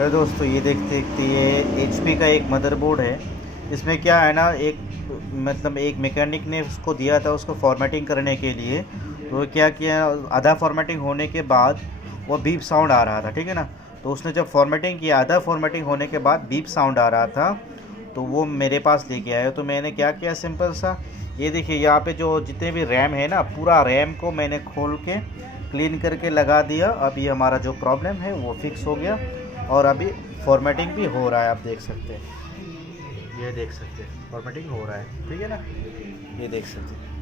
अरे दोस्तों ये देखते देखते ये HP का एक मदरबोर्ड है। इसमें क्या है ना, एक मतलब एक मैकेनिक ने उसको दिया था उसको फॉर्मेटिंग करने के लिए। तो क्या किया, आधा फॉर्मेटिंग होने के बाद वो बीप साउंड आ रहा था, ठीक है ना। तो उसने जब फॉर्मेटिंग किया, आधा फॉर्मेटिंग होने के बाद बीप साउंड आ रहा था, तो वो मेरे पास लेके आया। तो मैंने क्या किया, सिंपल सा, ये देखिए यहाँ पे जो जितने भी रैम है ना, पूरा रैम को मैंने खोल के क्लीन करके लगा दिया। अब ये हमारा जो प्रॉब्लम है वो फिक्स हो गया और अभी फॉर्मेटिंग भी हो रहा है, आप देख सकते हैं। ये देख सकते हैं फॉर्मेटिंग हो रहा है, ठीक है ना, ये देख सकते हैं।